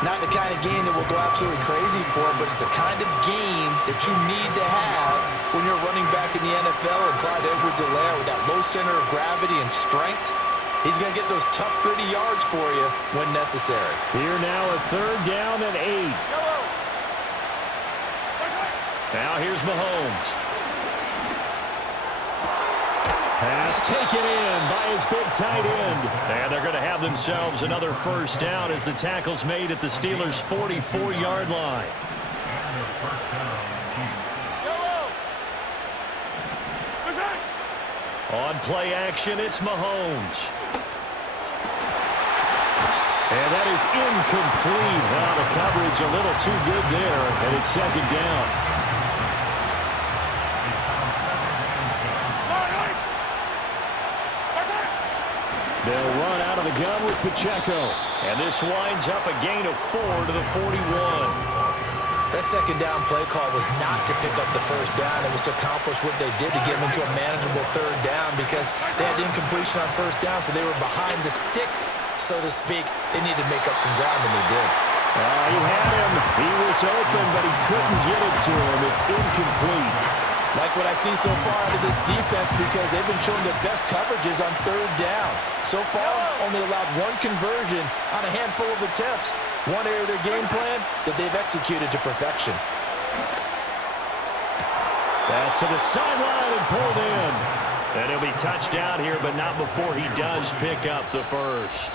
Not the kind of game that will go absolutely crazy for, but it's the kind of game that you need to have when you're running back in the NFL. And Clyde Edwards-Helaire, with that low center of gravity and strength, he's going to get those tough, gritty yards for you when necessary. Here now a 3rd down and 8. Now here's Mahomes. Pass taken in by his big tight end. And they're going to have themselves another 1st down as the tackle's made at the Steelers' 44-yard line. On play action, it's Mahomes. And that is incomplete. Now the coverage a little too good there, and it's 2nd down. They'll run out of the gun with Pacheco. And this winds up a gain of 4 to the 41. That 2nd down play call was not to pick up the 1st down. It was to accomplish what they did to get them into a manageable 3rd down because they had incompletion on 1st down, so they were behind the sticks, so to speak. They needed to make up some ground, and they did. He had him. He was open, but he couldn't get it to him. It's incomplete. Like what I've seen so far out of this defense because they've been showing their best coverages on 3rd down. So far, only allowed 1 conversion on a handful of attempts. One area of their game plan that they've executed to perfection. Pass to the sideline and pulled in. And he'll be touched down here, but not before he does pick up the 1st.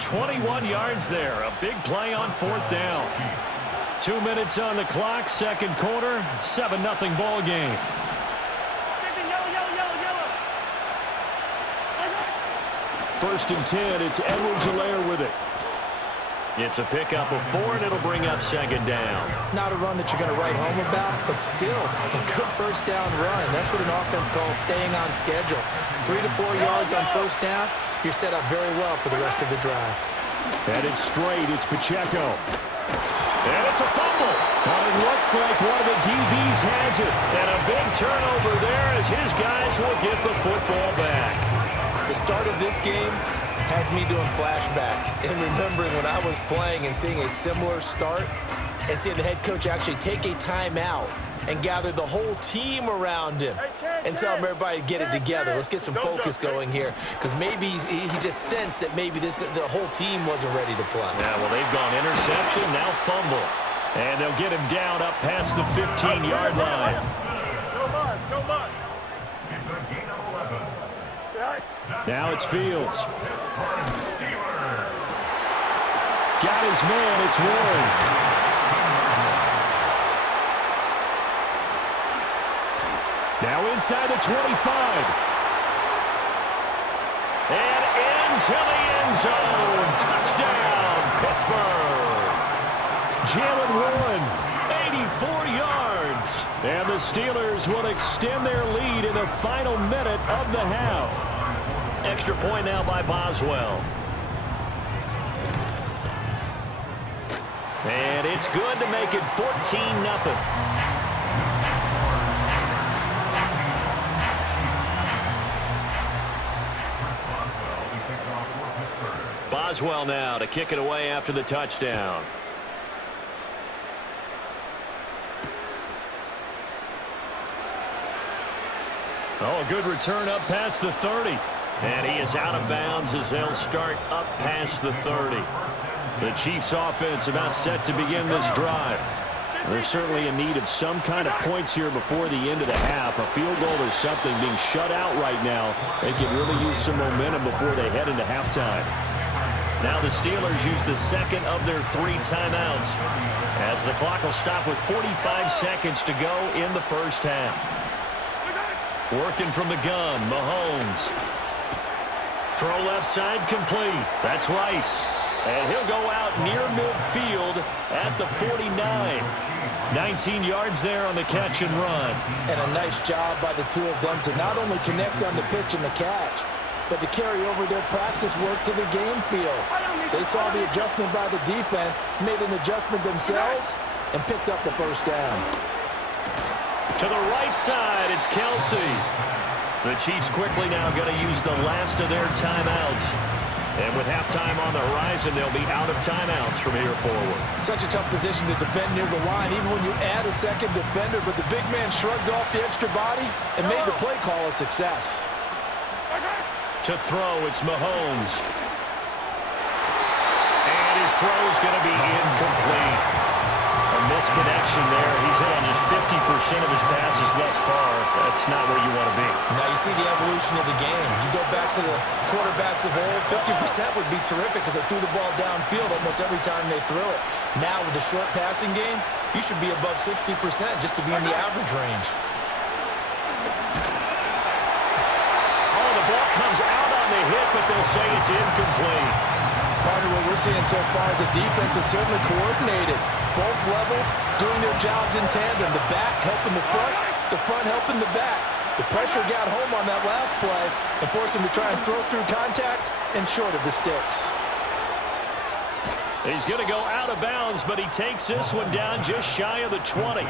21 yards there. A big play on 4th down. 2 minutes on the clock, 2nd quarter, 7-0 ball game. First and 10, it's Edwards-Helaire with it. It's a pickup of 4, and it'll bring up 2nd down. Not a run that you're going to write home about, but still a good 1st down run. That's what an offense calls staying on schedule. 3 to 4 yards on 1st down, you're set up very well for the rest of the drive. Headed straight, it's Pacheco. And it's a fumble. But it looks like one of the DBs has it. And a big turnover there as his guys will get the football back. The start of this game has me doing flashbacks and remembering when I was playing and seeing a similar start and seeing the head coach actually take a timeout and gather the whole team around him and tell everybody to get it together. Let's get some focus going here because maybe he just sensed that maybe the whole team wasn't ready to play. Yeah, well, they've gone interception, now fumble. And they'll get him down up past the 15-yard line. Go much. Now it's Fields. Got his man, it's Warren. Now inside the 25. And into the end zone. Touchdown, Pittsburgh. Jalen Warren, 84 yards. And the Steelers will extend their lead in the final minute of the half. Extra point now by Boswell. And it's good to make it 14-0. Boswell now to kick it away after the touchdown. Oh, a good return up past the 30. And he is out of bounds as they'll start up past the 30. The Chiefs offense about set to begin this drive. They're certainly in need of some kind of points here before the end of the half. A field goal or something being shut out right now. They could really use some momentum before they head into halftime. Now the Steelers use the 2nd of their 3 timeouts as the clock will stop with 45 seconds to go in the 1st half. Working from the gun, Mahomes. Throw left side complete. That's Rice. And he'll go out near midfield at the 49. 19 yards there on the catch and run. And a nice job by the 2 of them to not only connect on the pitch and the catch, but to carry over their practice work to the game field. They saw the adjustment by the defense, made an adjustment themselves, and picked up the 1st down. To the right side, it's Kelsey. The Chiefs quickly now going to use the last of their timeouts. And with halftime on the horizon, they'll be out of timeouts from here forward. Such a tough position to defend near the line, even when you add a second defender, but the big man shrugged off the extra body and made the play call a success. To throw, it's Mahomes. And his throw is going to be incomplete. A misconnection there. He's hit on just 50% of his passes thus far. That's not where you want to be. Now you see the evolution of the game. You go back to the quarterbacks of old, 50% would be terrific because they threw the ball downfield almost every time they threw it. Now with the short passing game, you should be above 60% just to be in the average range. Oh, the ball comes out on the hit, but they'll say it's incomplete. Partner, what we're seeing so far is the defense is certainly coordinated. Both levels doing their jobs in tandem. The back helping the front helping the back. The pressure got home on that last play and forced him to try and throw through contact and short of the sticks. He's going to go out of bounds, but he takes this one down just shy of the 20.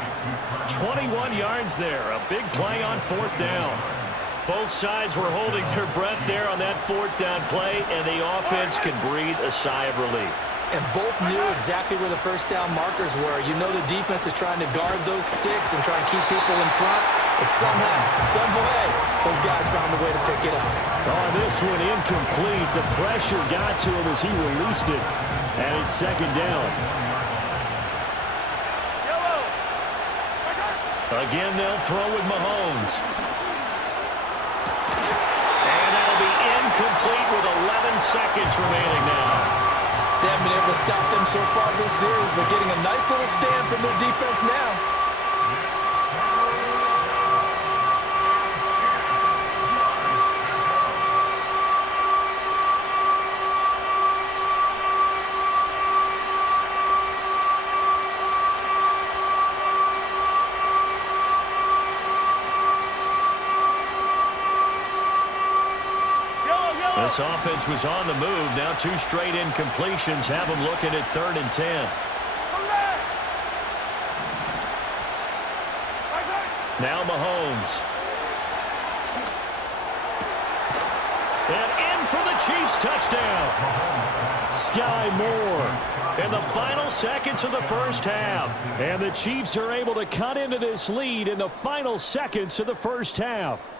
21 yards there. A big play on fourth down. Both sides were holding their breath there on that fourth down play, and the offense can breathe a sigh of relief. And both knew exactly where the first down markers were. You know the defense is trying to guard those sticks and try and keep people in front. But somehow, some way, those guys found a way to pick it up. Oh, this one incomplete. The pressure got to him as he released it. And it's second down. Again, they'll throw with Mahomes. And that'll be incomplete with 11 seconds remaining now. They haven't been able to stop them so far this series, but getting a nice little stand from their defense now. This offense was on the move. Now two straight incompletions have them looking at 3rd and 10. Now Mahomes. And in for the Chiefs touchdown. Sky Moore in the final seconds of the first half. And the Chiefs are able to cut into this lead in the final seconds of the first half.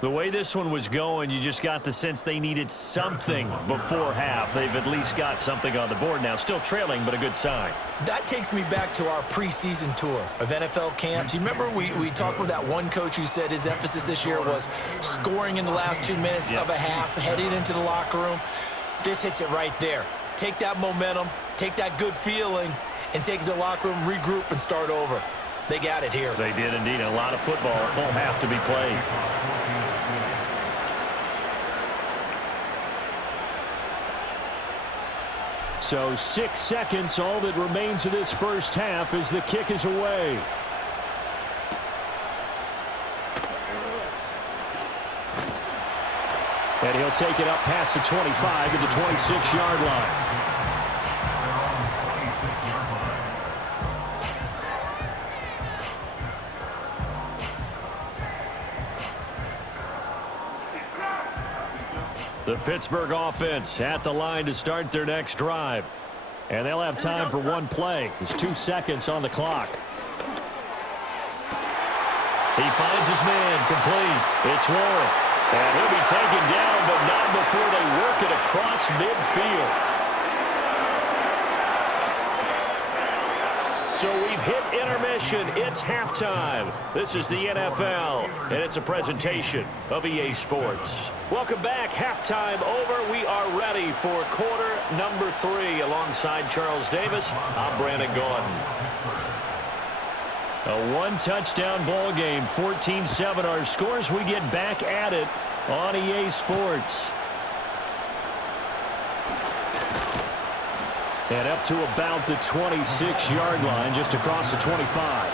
The way this one was going, you just got the sense they needed something before half. They've at least got something on the board now. Still trailing, but a good sign. That takes me back to our preseason tour of NFL camps. You remember we talked with that one coach who said his emphasis this year was scoring in the last 2 minutes of a half, heading into the locker room. This hits it right there. Take that momentum, take that good feeling, and take it to the locker room, regroup, and start over. They got it here. They did indeed. A lot of football, a full half to be played. So 6 seconds, all that remains of this first half as the kick is away. And he'll take it up past the 25 to the 26-yard line. The Pittsburgh offense at the line to start their next drive. And they'll have time for one play. There's 2 seconds on the clock. He finds his man complete. It's Warren. And he'll be taken down, but not before they work it across midfield. So we've hit intermission. It's halftime. This is the NFL, and it's a presentation of EA Sports. Welcome back. Halftime over. We are ready for quarter number 3. Alongside Charles Davis, I'm Brandon Gordon. A one-touchdown ball game, 14-7 our scores. We get back at it on EA Sports. And up to about the 26-yard line, just across the 25.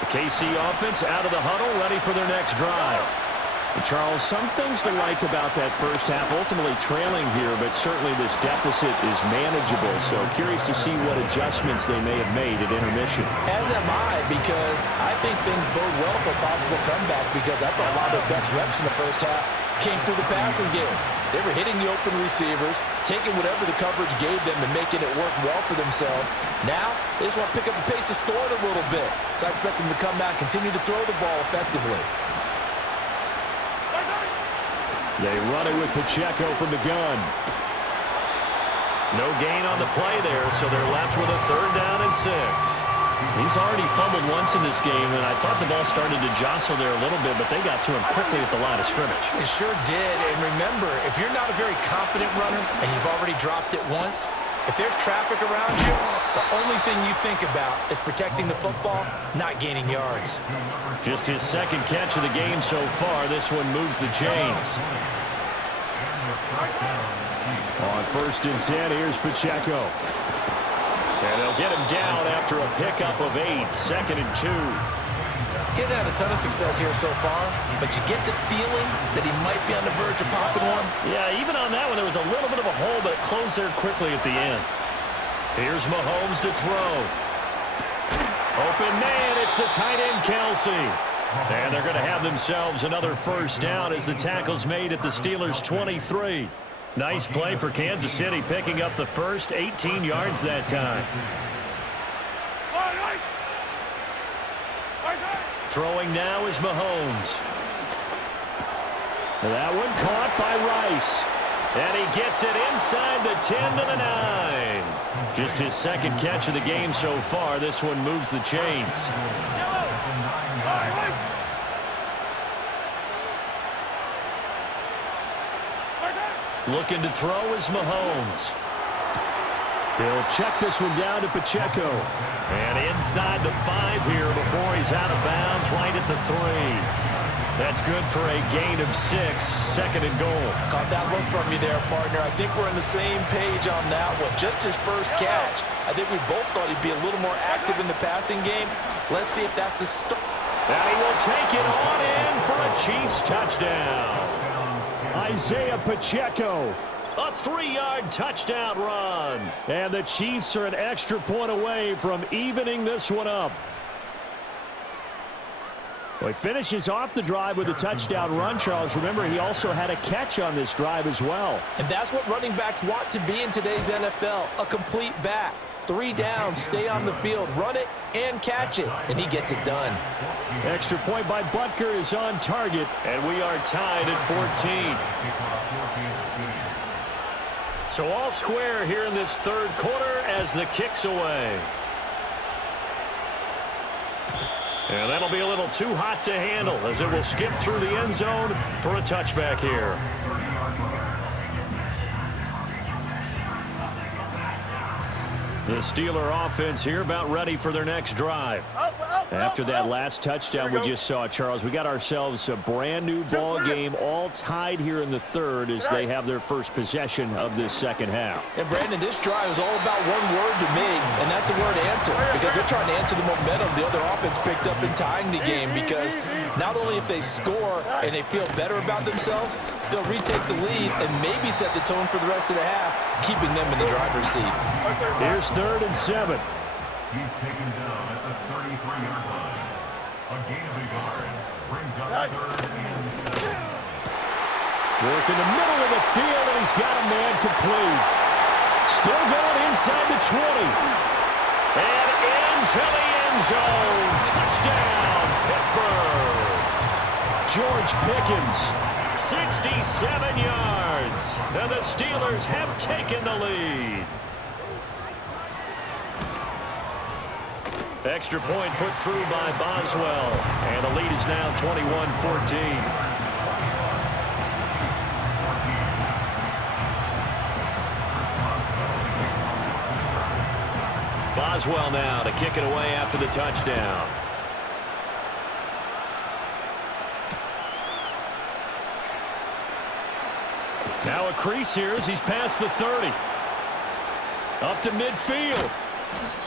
The KC offense out of the huddle, ready for their next drive. Charles, some things to like about that first half. Ultimately trailing here, but certainly this deficit is manageable. So curious to see what adjustments they may have made at intermission. As am I, because I think things bode well for a possible comeback, because I thought a lot of their best reps in the first half came through the passing game. They were hitting the open receivers, taking whatever the coverage gave them and making it work well for themselves. Now, they just want to pick up the pace of scoring a little bit. So I expect them to come back, continue to throw the ball effectively. They run it with Pacheco from the gun. No gain on the play there, so they're left with a 3rd down and 6. He's already fumbled once in this game, and I thought the ball started to jostle there a little bit, but they got to him quickly at the line of scrimmage. It sure did, and remember, if you're not a very confident runner and you've already dropped it once, if there's traffic around you, the only thing you think about is protecting the football, not gaining yards. Just his 2nd catch of the game so far. This one moves the chains. On 1st and 10, here's Pacheco. And they'll get him down after a pickup of 8, 2nd and 2. Getting had a ton of success here so far, but you get the feeling that he might be on the verge of popping one. Yeah, even on that one, there was a little bit of a hole, but it closed there quickly at the end. Here's Mahomes to throw. Open man, it's the tight end, Kelsey. And they're going to have themselves another 1st down as the tackle's made at the Steelers' 23. Nice play for Kansas City, picking up the first, 18 yards that time. Throwing now is Mahomes. That one caught by Rice. And he gets it inside the 10 to the 9. Just his 2nd catch of the game so far. This one moves the chains. Looking to throw is Mahomes. He'll check this one down to Pacheco. And inside the 5 here before he's out of bounds, right at the 3. That's good for a gain of 6, 2nd and goal. Caught that look from you there, partner. I think we're on the same page on that one. Just his first catch. I think we both thought he'd be a little more active in the passing game. Let's see if that's the start. And he will take it on in for a Chiefs touchdown. Isaiah Pacheco. A 3-yard touchdown run. And the Chiefs are an extra point away from evening this one up. Well, he finishes off the drive with a touchdown run, Charles. Remember, he also had a catch on this drive as well. And that's what running backs want to be in today's NFL, a complete back. 3 downs, stay on the field, run it, and catch it. And he gets it done. Extra point by Butker is on target, and we are tied at 14. So all square here in this 3rd quarter as the kick's away. And that'll be a little too hot to handle as it will skip through the end zone for a touchback here. The Steeler offense here about ready for their next drive. After that last touchdown we just saw, Charles, we got ourselves a brand new ball game, all tied here in the 3rd as they have their first possession of this 2nd half. And Brandon, this drive is all about one word to me, and that's the word answer, because they're trying to answer the momentum the other offense picked up in tying the game, because not only if they score and they feel better about themselves, they'll retake the lead and maybe set the tone for the rest of the half, keeping them in the driver's seat. Here's 3rd and 7. He's taken down at the 33-yard line. A gain of a yard brings up 3rd and 7. Work in the middle of the field, and he's got a man complete. Still going inside the 20. And into the end zone. Touchdown, Pittsburgh. George Pickens, 67 yards. And the Steelers have taken the lead. Extra point put through by Boswell. And the lead is now 21-14. Boswell now to kick it away after the touchdown. Now a crease here as he's past the 30. Up to midfield.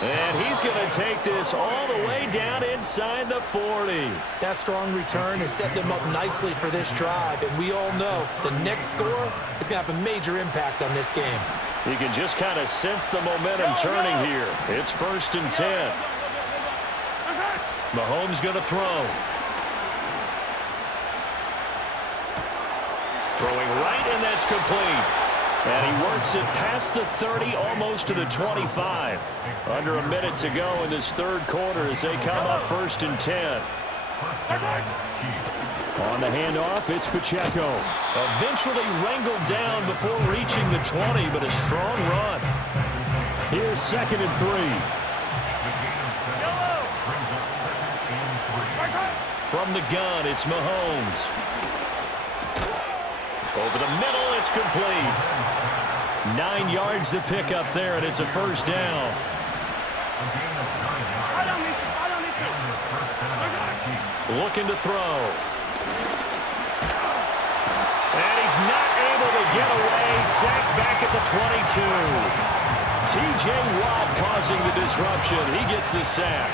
And he's going to take this all the way down inside the 40. That strong return has set them up nicely for this drive, and we all know the next score is going to have a major impact on this game. You can just kind of sense the momentum turning here. It's 1st and 10. Mahomes going to throw. Throwing right, and that's complete. And he works it past the 30, almost to the 25. Under a minute to go in this third quarter as they come up 1st and 10. On the handoff, it's Pacheco. Eventually wrangled down before reaching the 20, but a strong run. Here's 2nd and 3. From the gun, it's Mahomes. Over the middle, it's complete. 9 yards to pick up there, and it's a 1st down. Looking to throw. And he's not able to get away. Sacked back at the 22. T.J. Watt causing the disruption. He gets the sack.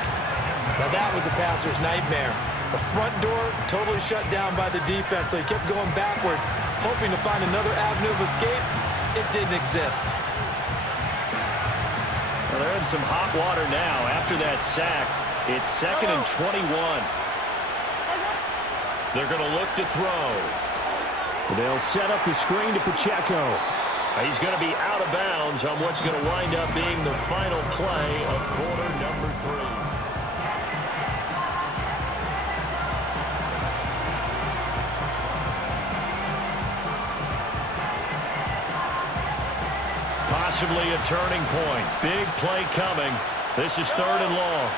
Now that was a passer's nightmare. The front door totally shut down by the defense, so he kept going backwards, hoping to find another avenue of escape. It didn't exist. Well, they're in some hot water now. After that sack, it's 2nd and 21. They're going to look to throw. They'll set up the screen to Pacheco. He's going to be out of bounds on what's going to wind up being the final play of quarter number 3. Possibly a turning point. Big play coming. This is 3rd and long.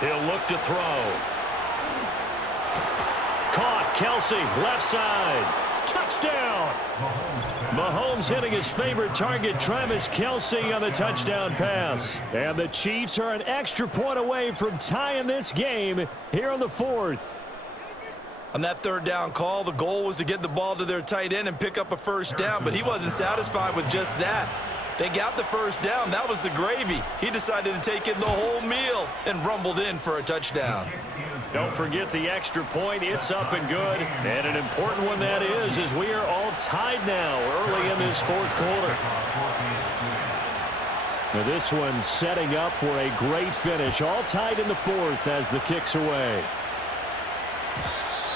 He'll look to throw. Caught. Kelsey, left side. Touchdown! Mahomes hitting his favorite target, Travis Kelsey, on the touchdown pass. And the Chiefs are an extra point away from tying this game here on the 4th. On that 3rd down call, the goal was to get the ball to their tight end and pick up a 1st down, but he wasn't satisfied with just that. They got the 1st down. That was the gravy. He decided to take in the whole meal and rumbled in for a touchdown. Don't forget the extra point. It's up and good. And an important one that is, as we are all tied now early in this 4th quarter. Now this one setting up for a great finish. All tied in the 4th as the kick's away.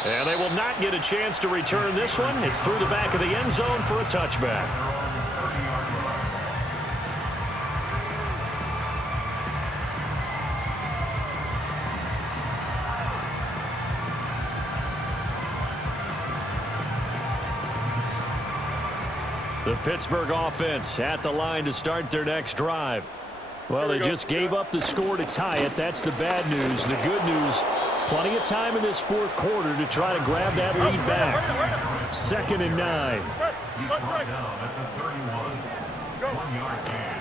And they will not get a chance to return this one. It's through the back of the end zone for a touchback. The Pittsburgh offense at the line to start their next drive. Well, they just gave up the score to tie it. That's the bad news. The good news, plenty of time in this 4th quarter to try to grab that lead back. 2nd and 9.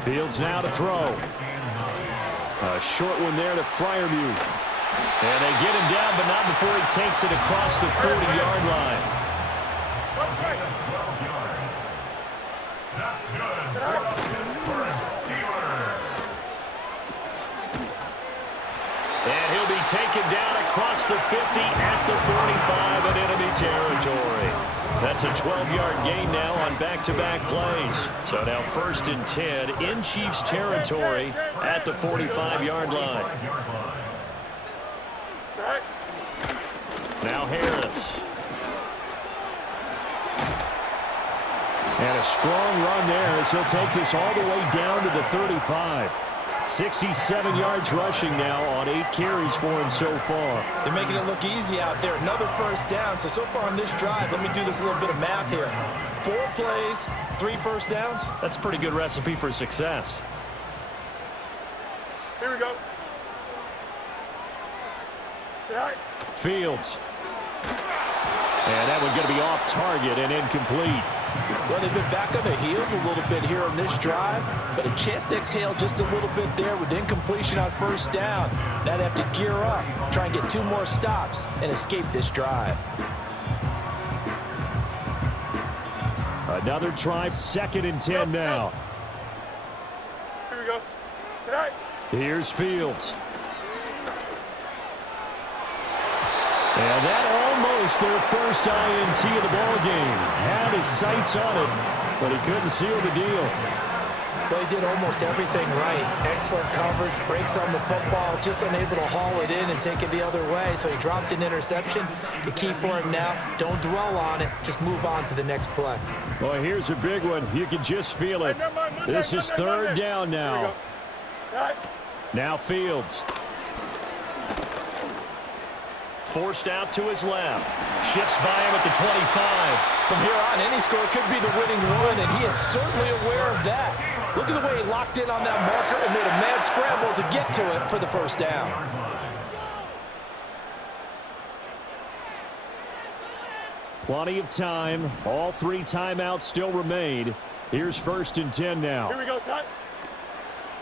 Fields now to throw. A short one there to Freiermuth. And they get him down, but not before he takes it across the 40-yard line. And he'll be taken down across the 50 at the 45 in enemy territory. That's a 12-yard gain now on back-to-back plays. So now 1st and 10 in Chiefs territory at the 45-yard line. Now Harris. And a strong run there as he'll take this all the way down to the 35. 67 yards rushing now on 8 carries for him so far. They're making it look easy out there. Another 1st down. So far on this drive, let me do this little bit of math here. 4 plays, 3 1st downs. That's a pretty good recipe for success. Here we go. Fields. And that one going to be off target and incomplete. Well, they've been back on their heels a little bit here on this drive, but a chance to exhale just a little bit there with incompletion on first down. Now they have to gear up, try and get 2 more stops, and escape this drive. Another try, 2nd and 10 now. Here we go. Tonight. Here's Fields. And that almost their first INT of the ball game. Had his sights on it, but he couldn't seal the deal. Well, he did almost everything right. Excellent coverage, breaks on the football, just unable to haul it in and take it the other way. So he dropped an interception. The key for him now, don't dwell on it. Just move on to the next play. Well, here's a big one. You can just feel it. This is 3rd down now. Now Fields. Forced out to his left. Shifts by him at the 25. From here on, any score could be the winning one, and he is certainly aware of that. Look at the way he locked in on that marker and made a mad scramble to get to it for the first down. Plenty of time. All 3 timeouts still remain. Here's 1st and 10 now. Here we go, son.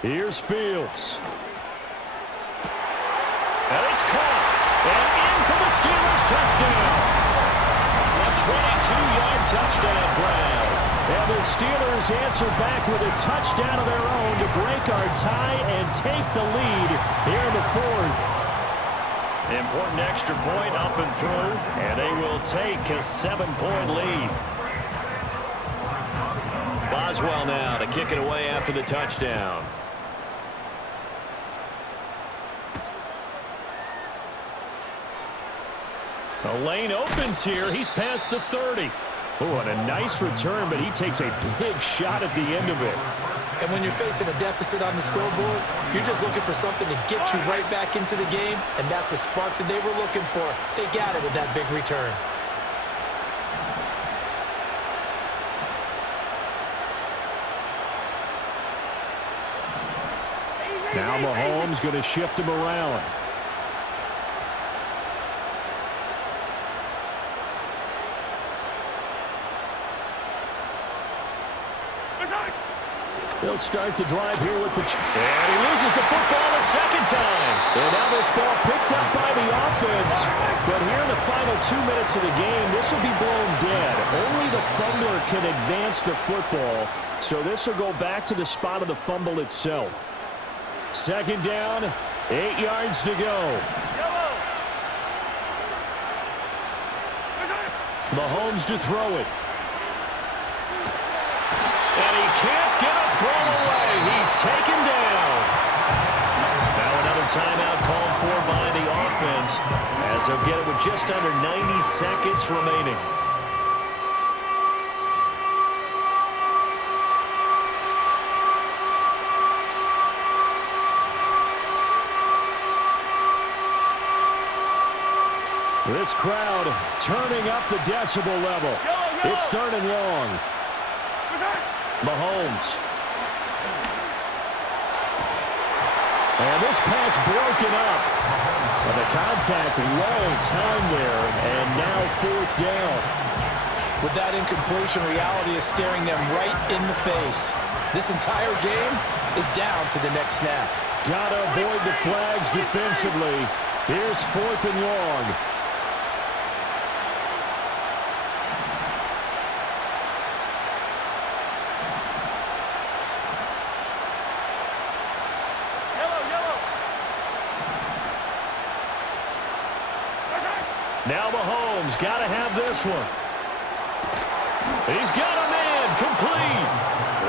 Here's Fields. And it's caught. And in for the Steelers touchdown. A 22-yard touchdown grab. And the Steelers answer back with a touchdown of their own to break our tie and take the lead here in the 4th. Important extra point up and through, and they will take a 7-point lead. Boswell now to kick it away after the touchdown. The lane opens here. He's past the 30. Oh, and a nice return, but he takes a big shot at the end of it. And when you're facing a deficit on the scoreboard, you're just looking for something to get you right back into the game, and that's the spark that they were looking for. They got it with that big return. Now Mahomes going to shift him around. They'll start the drive here with the... And he loses the football a 2nd time. And now this ball picked up by the offense. But here in the final 2 minutes of the game, this will be blown dead. Only the fumbler can advance the football. So this will go back to the spot of the fumble itself. 2nd down, 8 yards to go. Mahomes to throw it. And he can't get a throw away. He's taken down. Now another timeout called for by the offense, as they'll get it with just under 90 seconds remaining. This crowd turning up the decibel level. It's 3rd and long. Mahomes. And this pass broken up. But the contact, long time there, and now 4th down. With that incompletion, reality is staring them right in the face. This entire game is down to the next snap. Gotta avoid the flags defensively. Here's 4th and long. Now Mahomes got to have this one. He's got a man complete.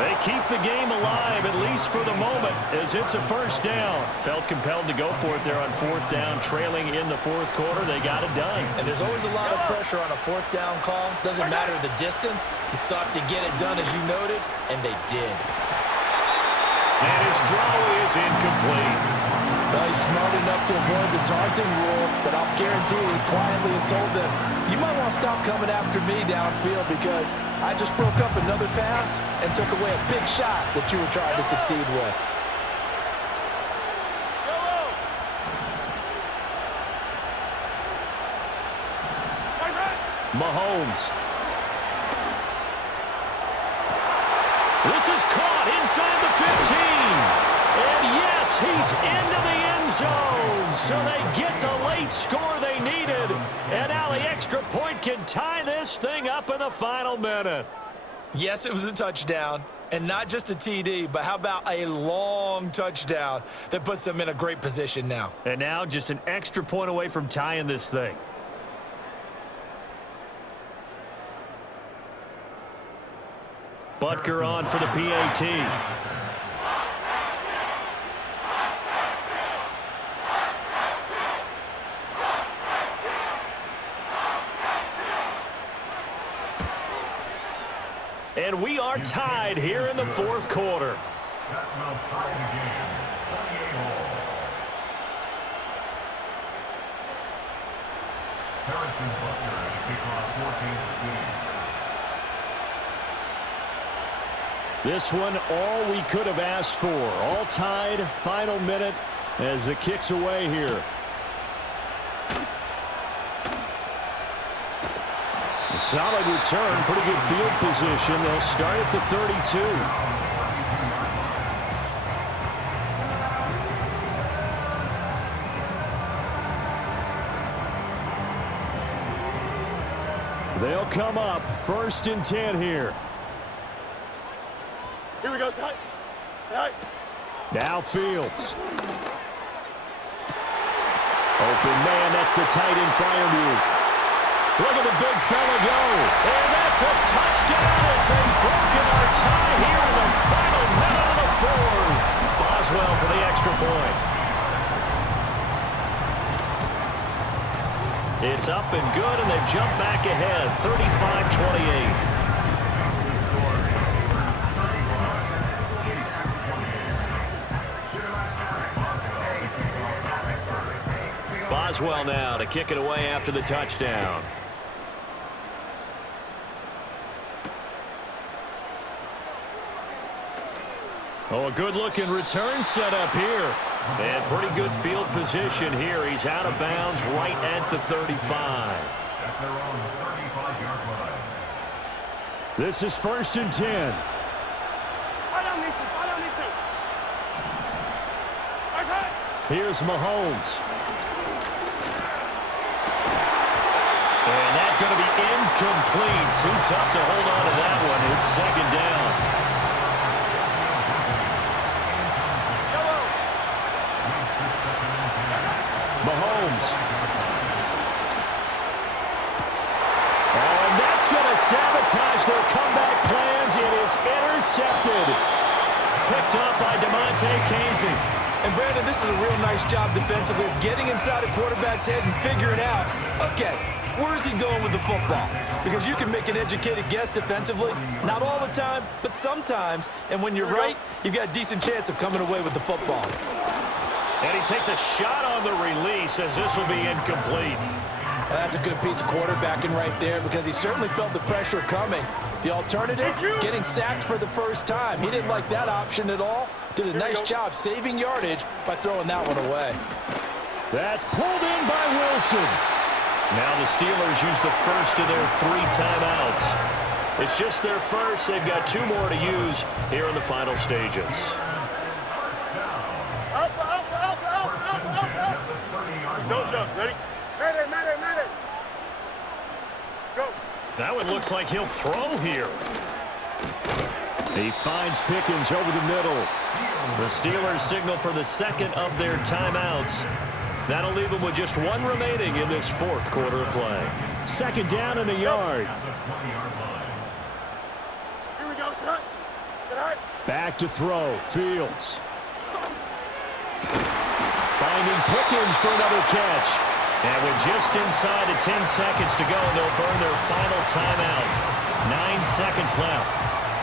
They keep the game alive, at least for the moment, as it's a 1st down. Felt compelled to go for it there on 4th down, trailing in the 4th quarter. They got it done. And there's always a lot of pressure on a 4th down call. Doesn't matter the distance. You still have to get it done, as you noted, and they did. And his throw is incomplete. Well, he's smart enough to avoid the taunting rule, but I'll guarantee he quietly has told them, you might want to stop coming after me downfield because I just broke up another pass and took away a big shot that you were trying to succeed with. Mahomes. This is caught inside the 15. And yes, he's into the end zone. So they get the late score they needed. And now the extra point can tie this thing up in the final minute. Yes, it was a touchdown. And not just a TD, but how about a long touchdown that puts them in a great position now. And now just an extra point away from tying this thing. Butker on for the PAT. And we are tied here in the fourth quarter. That will tie the game. 28 all. Harrison Butker to kick off for Kansas City. This one, all we could have asked for. All tied, final minute as the kick's away here. A solid return, pretty good field position. They'll start at the 32. They'll come up 1st and 10 here. Here we go, Scott. Right. Now Fields. Open man, that's the tight end Freiermuth. Look at the big fella go. And that's a touchdown as they've broken our tie here in the final minute of the fourth. Boswell for the extra point. It's up and good, and they've jumped back ahead, 35-28. Boswell now to kick it away after the touchdown. Oh, a good-looking return set up here. And pretty good field position here. He's out of bounds right at the 35. At their own 35-yard line. This is 1st and 10. Follow these two. Follow these two. Nice hit. Here's Mahomes. And that's going to be incomplete. Too tough to hold on to that one. It's 2nd down. Mahomes. Oh, and that's going to sabotage their comeback plans. It is intercepted. Picked up by DeMonte Casey. And Brandon, this is a real nice job defensively of getting inside a quarterback's head and figuring out, okay, where's he going with the football? Because you can make an educated guess defensively, not all the time, but sometimes. And when you're right, you've got a decent chance of coming away with the football. And he takes a shot on the release as this will be incomplete. Well, that's a good piece of quarterbacking right there because he certainly felt the pressure coming. The alternative, getting sacked for the first time. He didn't like that option at all. Did a nice job saving yardage by throwing that one away. That's pulled in by Wilson. Now the Steelers use the first of their 3 timeouts. It's just their first. They've got 2 more to use here in the final stages. Don't jump. Ready? Madden. Go. That one looks like he'll throw here. He finds Pickens over the middle. The Steelers signal for the 2nd of their timeouts. That'll leave them with just 1 remaining in this 4th quarter of play. 2nd down and a yard. Here we go. Sit high. Back to throw. Fields. Finding Pickens for another catch. And with just inside of 10 seconds to go, they'll burn their final timeout. 9 seconds left.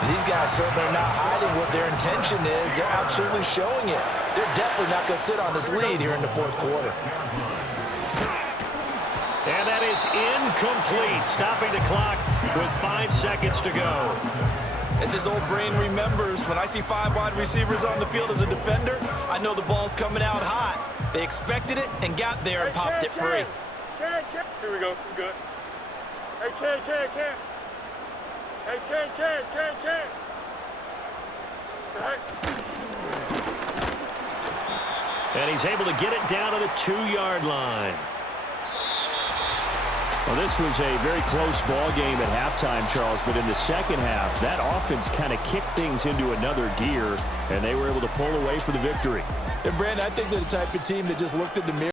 These guys certainly are not hiding what their intention is. They're absolutely showing it. They're definitely not going to sit on this lead here in the 4th quarter. And that is incomplete, stopping the clock with 5 seconds to go. As his old brain remembers, when I see 5 wide receivers on the field as a defender, I know the ball's coming out hot. They expected it and got there and popped it free. Here we go. We're good. Hey, Ken. Hey, Ken. Sit high. And he's able to get it down to the 2-yard line. Well, this was a very close ball game at halftime, Charles, but in the second half, that offense kind of kicked things into another gear, and they were able to pull away for the victory. And, Brandon, I think they're the type of team that just looked in the mirror